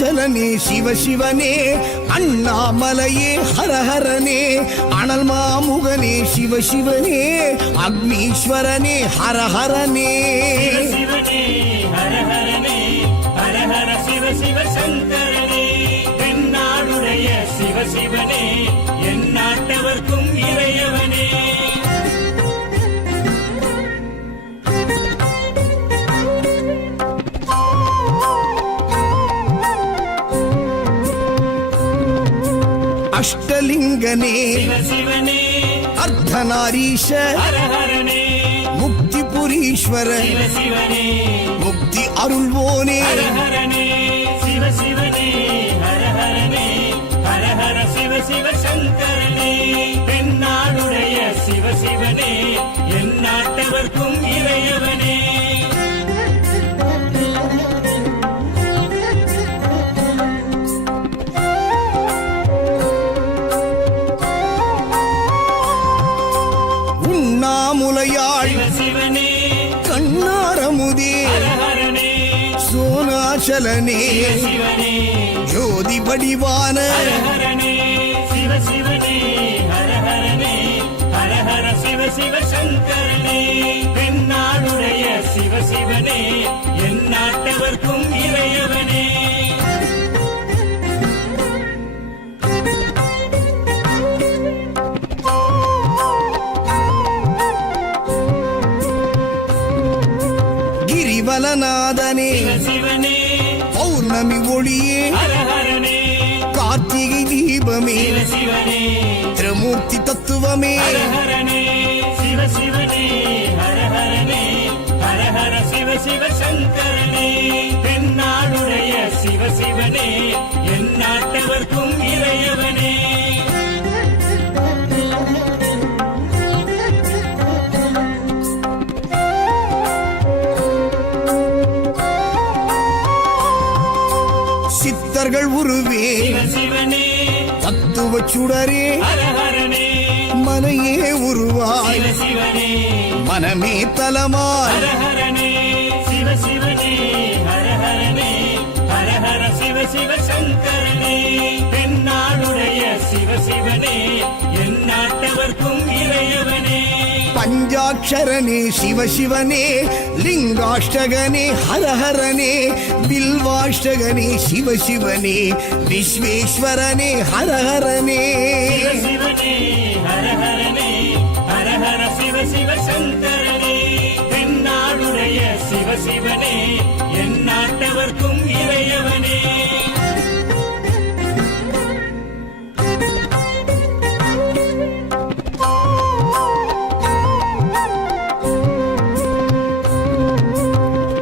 அருணாச்சலனே சிவசிவனே அண்ணாமலையே ஹரஹரனே அனல் மாமுகனே சிவசிவனே அக்னீஸ்வரனே ஹரஹரனே சிவனே ஹரஹரனே ஹரஹர சிவ சிவ சங்கரனே தென்னாடுடைய சிவசிவனே என் நாட்டவர்க்கும் இறையவனே அஷ்டலிங்கனே சிவசிவனே அர்த்தநாரீஷ ஹரஹரனே முக்திபுரீஸ்வர சிவசிவனே முக்தி அருள்வோனே ஹரஹரனே சிவசிவனே ஹரஹரனே ஹரஹர சிவ சிவ சங்கரனே தென்னாடுடைய சிவசிவனே என் நாட்டவர்க்கும் இறையவனே உண்ணாமுலையாள் சிவசிவனே கண்ணாரமுதே ஹரஹரனே சோனாச்சலனே சிவசிவனே ஜோதி வடிவான ஹரஹரனே சிவசிவனே ஹரஹரனே ஹரஹர சிவ சிவ சங்கரனே தென்னாடுடைய சிவசிவனே என் நாட்டவர்க்கும் இறையவனே கிரிவலநாதனே சிவசிவனே பௌர்ணமி ஒளியே ஹரஹரனே கார்த்திகை தீபமே சிவசிவனே திரிமூர்த்தி தத்துவமே ஹரஹரனே சிவசிவனே ஹரஹரனே ஹரஹர சிவ சிவ சங்கரனே தென்னாடுடைய சிவசிவனே என் நாட்டவர்க்கும் இறையவனே சித்தர்கள் உருவே சிவசிவனே தத்துவ சுடரே ஹரஹரனே மனையே உருவாய் சிவசிவனே மனமே தலமாய் ஹரஹரனே சிவசிவனே ஹரஹரனே ஹரஹர சிவ சிவ சங்கரனே தென்னாடுடைய சிவசிவனே என் நாட்டவர்க்கும் இறையவனே பஞ்சாட்சரனே சிவசிவனே லிங்காஷ்டகனே ஹரஹரனே பில்வாஷ்டகனே சிவசிவனே விஸ்வேஸ்வரனே ஹரஹரனே சிவசிவனே ஹரஹரனே ஹரஹர சிவ சிவ சங்கரனே தென்னாடுடைய சிவசிவனே என் நாட்டவர்க்கும் இறையவனே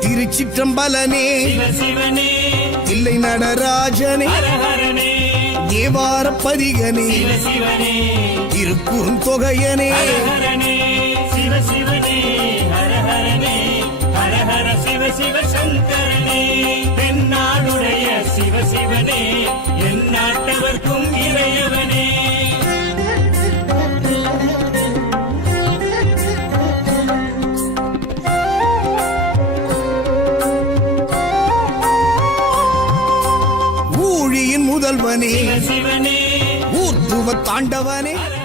திருச்சிற்றம்பலனே சிவசிவனே தில்லை நடராஜனே ஹரஹரனே தேவார பதிகனே சிவசிவனே திருக்குறுந்தொகையனே ஹரஹரனே சிவசிவனே ஹரஹரனே ஹரஹர சிவ சிவ சங்கரனே தென்னாடுடைய சிவசிவனே என் நாட்டவர்க்கும் இறையவனே ஊழியின் முதல்வனே சிவசிவனே ஊர்துவ தாண்டவனே ஹரஹரனே